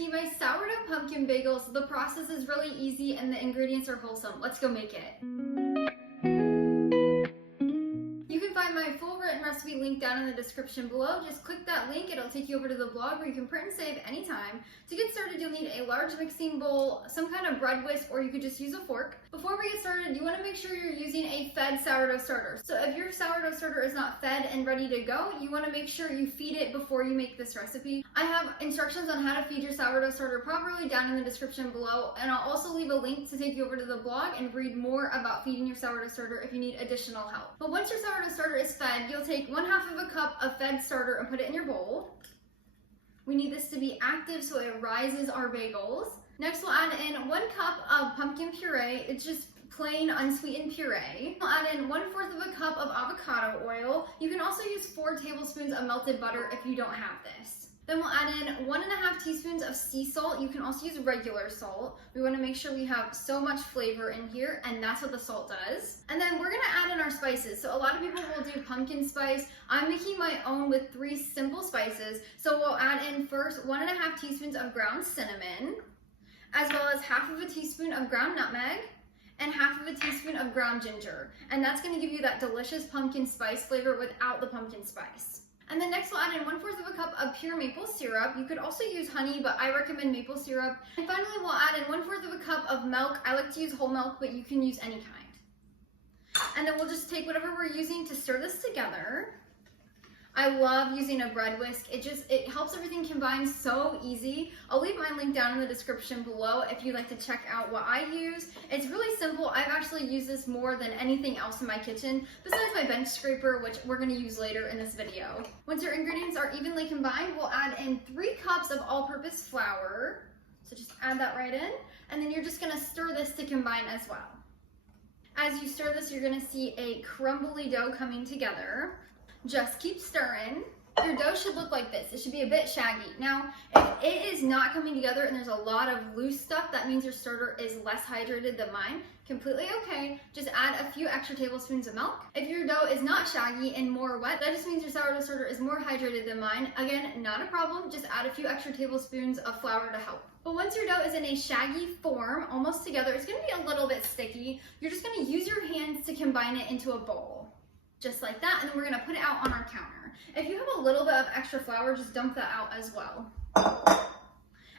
making my sourdough pumpkin bagels. The process is really easy and the ingredients are wholesome. Let's go make it. You can find my full written recipe link down in the description below. Just click that link, it'll take you over to the blog where you can print and save anytime. To get started, you'll need a large mixing bowl, some kind of bread whisk, or you could just use a fork. Before we get started, you want to make sure you're using a fed sourdough starter. So if your sourdough starter is not fed and ready to go, you want to make sure you feed it before you make this recipe. I have instructions on how to feed your sourdough starter properly down in the description below, and I'll also leave a link to take you over to the blog and read more about feeding your sourdough starter if you need additional help. But once your sourdough starter is fed, you'll take 1/2 of a cup of fed starter and put it in your bowl. We need this to be active so it rises our bagels. Next, we'll add in 1 cup of pumpkin puree. It's just plain unsweetened puree. We'll add in 1/4 of a cup of avocado oil. You can also use 4 tablespoons of melted butter if you don't have this. Then we'll add in 1½ teaspoons of sea salt. You can also use regular salt. We want to make sure we have so much flavor in here, and that's what the salt does. And then we're going to add in our spices. So a lot of people will do pumpkin spice. I'm making my own with 3 simple spices. So we'll add in first 1½ teaspoons of ground cinnamon, as well as 1/2 teaspoon of ground nutmeg, and 1/2 teaspoon of ground ginger. And that's going to give you that delicious pumpkin spice flavor without the pumpkin spice. And then next we'll add in 1/4 of a cup of pure maple syrup. You could also use honey, but I recommend maple syrup. And finally we'll add in 1/4 of a cup of milk. I like to use whole milk, but you can use any kind. And then we'll just take whatever we're using to stir this together. I love using a bread whisk. It helps everything combine so easy. I'll leave my link down in the description below if you'd like to check out what I use. It's really simple. I've actually used this more than anything else in my kitchen, besides my bench scraper, which we're gonna use later in this video. Once your ingredients are evenly combined, we'll add in 3 cups of all-purpose flour. So just add that right in, and then you're just gonna stir this to combine as well. As you stir this, you're gonna see a crumbly dough coming together. Just keep stirring. Your dough should look like this. It should be a bit shaggy. Now, if it is not coming together and there's a lot of loose stuff, that means your starter is less hydrated than mine. Completely okay. Just add a few extra tablespoons of milk. If your dough is not shaggy and more wet, that just means your sourdough starter is more hydrated than mine. Again, not a problem. Just add a few extra tablespoons of flour to help. But once your dough is in a shaggy form, almost together, it's gonna be a little bit sticky. You're just gonna use your hands to combine it into a bowl. Just like that, and then we're gonna put it out on our counter. If you have a little bit of extra flour, just dump that out as well.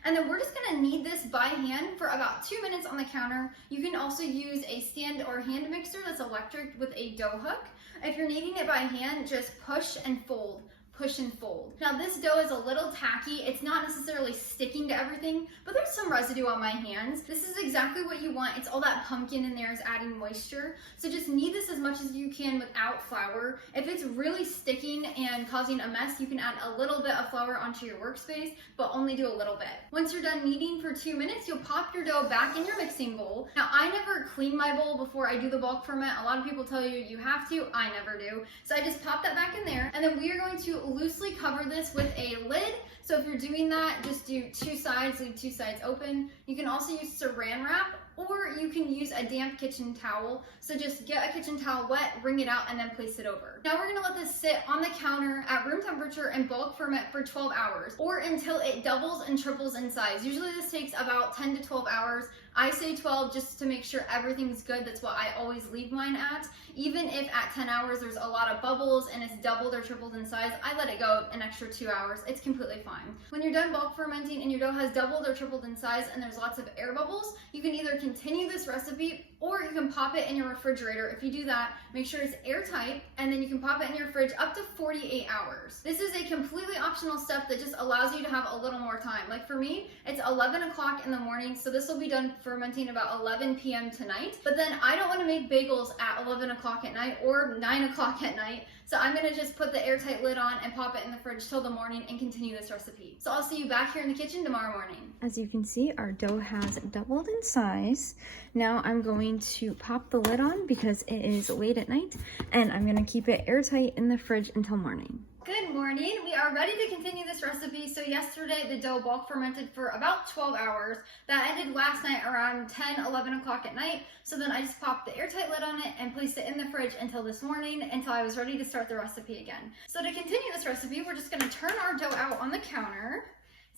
And then we're just gonna knead this by hand for about 2 minutes on the counter. You can also use a stand or hand mixer that's electric with a dough hook. If you're kneading it by hand, just push and fold. Push and fold. Now this dough is a little tacky. It's not necessarily sticking to everything, but there's some residue on my hands. This is exactly what you want. It's all that pumpkin in there is adding moisture. So just knead this as much as you can without flour. If it's really sticking and causing a mess, you can add a little bit of flour onto your workspace, but only do a little bit. Once you're done kneading for 2 minutes, you'll pop your dough back in your mixing bowl. Now I never clean my bowl before I do the bulk ferment. A lot of people tell you you have to. I never do. So I just pop that back in there, and then we are going to loosely cover this with a lid. So if you're doing that, just do 2 sides, leave 2 sides open. You can also use saran wrap, or you can use a damp kitchen towel. So just get a kitchen towel wet, wring it out, and then place it over. Now we're gonna let this sit on the counter at room temperature and bulk ferment for 12 hours, or until it doubles and triples in size. Usually this takes about 10 to 12 hours. I say 12 just to make sure everything's good. That's what I always leave mine at. Even if at 10 hours there's a lot of bubbles and it's doubled or tripled in size, I let it go an extra 2 hours. It's completely fine. When you're done bulk fermenting and your dough has doubled or tripled in size and there's lots of air bubbles, you can either continue this recipe or you can pop it in your refrigerator. If you do that, make sure it's airtight, and then you can pop it in your fridge up to 48 hours. This is a completely optional step that just allows you to have a little more time. Like for me, it's 11 o'clock in the morning, so this will be done fermenting about 11 p.m. tonight. But then I don't want to make bagels at 11 o'clock at night or 9 o'clock at night. So I'm gonna just put the airtight lid on and pop it in the fridge till the morning and continue this recipe. So I'll see you back here in the kitchen tomorrow morning. As you can see, our dough has doubled in size. Now I'm going to pop the lid on because it is late at night, and I'm gonna keep it airtight in the fridge until morning. Good morning. We are ready to continue this recipe. So yesterday the dough bulk fermented for about 12 hours. That ended last night around 10, 11 o'clock at night. So then I just popped the airtight lid on it and placed it in the fridge until this morning, until I was ready to start the recipe again. So to continue this recipe, we're just gonna turn our dough out on the counter.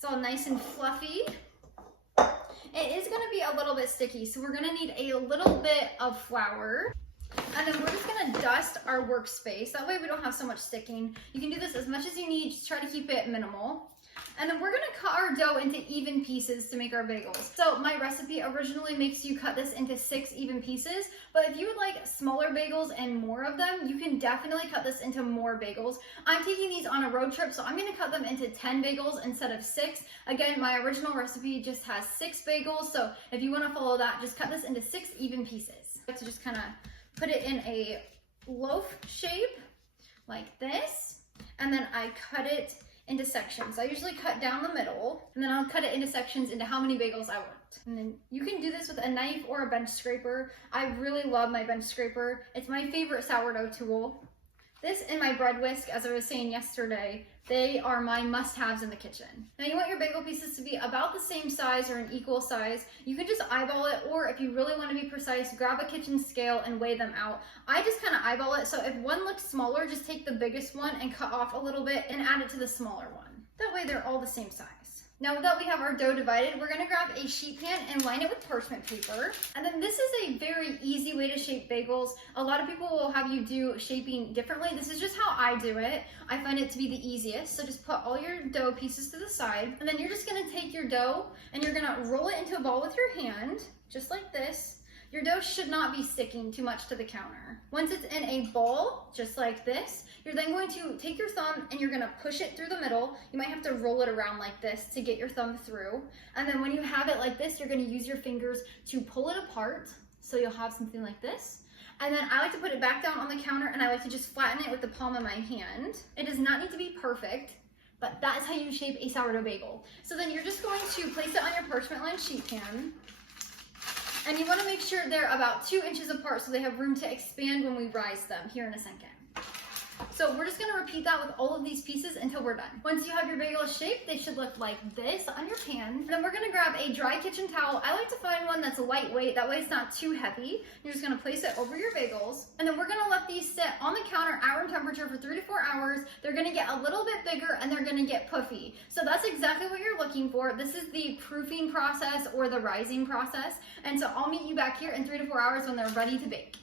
It's all nice and fluffy. It is gonna be a little bit sticky, so we're gonna need a little bit of flour. And then we're just gonna dust our workspace. That way we don't have so much sticking. You can do this as much as you need, just try to keep it minimal. And then we're gonna cut our dough into even pieces to make our bagels. So my recipe originally makes you cut this into 6 even pieces, but if you would like smaller bagels and more of them, you can definitely cut this into more bagels. I'm taking these on a road trip, so I'm gonna cut them into 10 bagels instead of 6. Again, my original recipe just has 6 bagels, so if you wanna follow that, just cut this into 6 even pieces. So just kinda put it in a loaf shape like this, and then I cut it into sections. I usually cut down the middle, and then I'll cut it into sections into how many bagels I want. And then you can do this with a knife or a bench scraper. I really love my bench scraper. It's my favorite sourdough tool. This and my bread whisk, as I was saying yesterday, they are my must-haves in the kitchen. Now you want your bagel pieces to be about the same size or an equal size. You can just eyeball it, or if you really want to be precise, grab a kitchen scale and weigh them out. I just kind of eyeball it, so if one looks smaller, just take the biggest one and cut off a little bit and add it to the smaller one. That way they're all the same size. Now that we have our dough divided, we're gonna grab a sheet pan and line it with parchment paper. And then this is a very easy way to shape bagels. A lot of people will have you do shaping differently. This is just how I do it. I find it to be the easiest. So just put all your dough pieces to the side, and then you're just gonna take your dough and you're gonna roll it into a ball with your hand, just like this. Your dough should not be sticking too much to the counter. Once it's in a ball, just like this, you're then going to take your thumb and you're gonna push it through the middle. You might have to roll it around like this to get your thumb through. And then when you have it like this, you're gonna use your fingers to pull it apart. So you'll have something like this. And then I like to put it back down on the counter, and I like to just flatten it with the palm of my hand. It does not need to be perfect, but that is how you shape a sourdough bagel. So then you're just going to place it on your parchment lined sheet pan. And you want to make sure they're about 2 inches apart so they have room to expand when we rise them here in a second. So we're just going to repeat that with all of these pieces until we're done. Once you have your bagels shaped, they should look like this on your pan. And then we're going to grab a dry kitchen towel. I like to find one that's lightweight, that way it's not too heavy. You're just going to place it over your bagels, and then we're going to let these sit on the counter at room temperature for 3 to 4 hours. They're going to get a little bit bigger and they're going to get puffy. So that's exactly what you're looking for. This is the proofing process or the rising process. And so I'll meet you back here in 3 to 4 hours when they're ready to bake.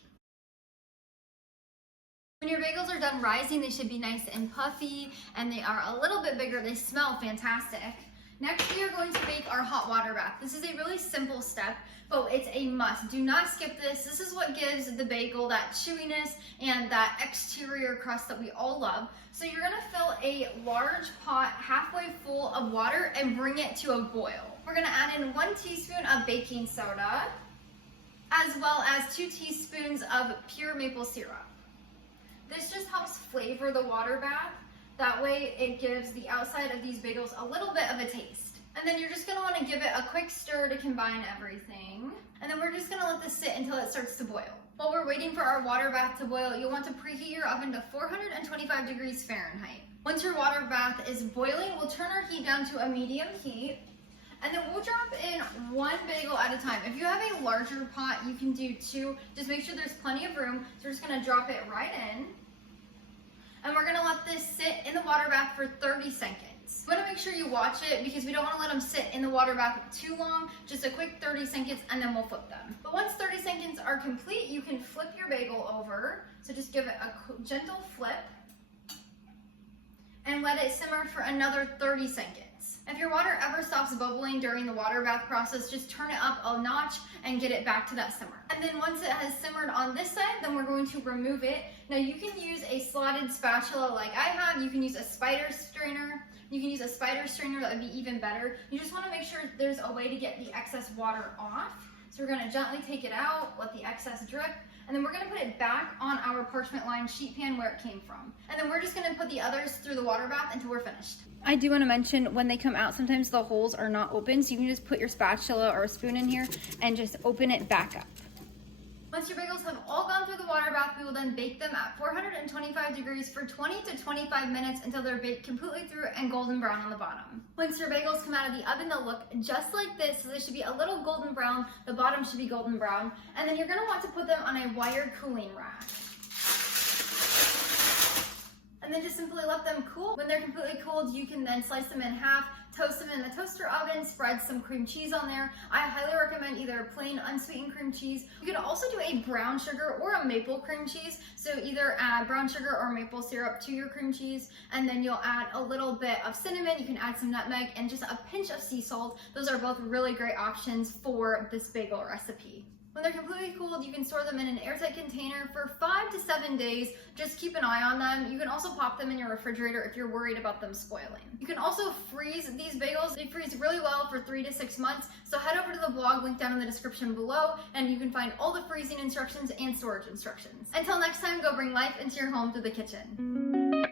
When your bagels are done rising, they should be nice and puffy, and they are a little bit bigger. They smell fantastic. Next, we are going to bake our hot water bath. This is a really simple step, but it's a must. Do not skip this. This is what gives the bagel that chewiness and that exterior crust that we all love. So you're gonna fill a large pot halfway full of water and bring it to a boil. We're gonna add in 1 teaspoon of baking soda, as well as 2 teaspoons of pure maple syrup. This just helps flavor the water bath. That way it gives the outside of these bagels a little bit of a taste. And then you're just gonna wanna give it a quick stir to combine everything. And then we're just gonna let this sit until it starts to boil. While we're waiting for our water bath to boil, you'll want to preheat your oven to 425 degrees Fahrenheit. Once your water bath is boiling, we'll turn our heat down to a medium heat. And then we'll drop in 1 bagel at a time. If you have a larger pot, you can do 2. Just make sure there's plenty of room. So we're just gonna drop it right in. And we're gonna let this sit in the water bath for 30 seconds. You wanna make sure you watch it because we don't wanna let them sit in the water bath too long, just a quick 30 seconds and then we'll flip them. But once 30 seconds are complete, you can flip your bagel over. So just give it a gentle flip and let it simmer for another 30 seconds. If your water ever stops bubbling during the water bath process, just turn it up a notch and get it back to that simmer. And then once it has simmered on this side, then we're going to remove it. Now you can use a slotted spatula like I have. You can use a spider strainer. You can use a spider strainer, that would be even better. You just want to make sure there's a way to get the excess water off. So we're going to gently take it out, let the excess drip, and then we're going to put it back on our parchment lined sheet pan where it came from. And then we're just going to put the others through the water bath until we're finished. I do want to mention, when they come out, sometimes the holes are not open, so you can just put your spatula or a spoon in here and just open it back up. Once your bagels have all gone through the water bath, we will then bake them at 425 degrees for 20 to 25 minutes until they're baked completely through and golden brown on the bottom. Once your bagels come out of the oven, they'll look just like this. So they should be a little golden brown. The bottom should be golden brown. And then you're going to want to put them on a wire cooling rack. And then just simply let them cool. When they're completely cooled, you can then slice them in half, toast them in the toaster oven, spread some cream cheese on there. I highly recommend either plain unsweetened cream cheese. You could also do a brown sugar or a maple cream cheese. So either add brown sugar or maple syrup to your cream cheese, and then you'll add a little bit of cinnamon. You can add some nutmeg and just a pinch of sea salt. Those are both really great options for this bagel recipe. When they're completely cooled, you can store them in an airtight container for 5 to 7 days. Just keep an eye on them. You can also pop them in your refrigerator if you're worried about them spoiling. You can also freeze these bagels. They freeze really well for 3 to 6 months. So head over to the blog, link down in the description below, and you can find all the freezing instructions and storage instructions. Until next time, go bring life into your home through the kitchen.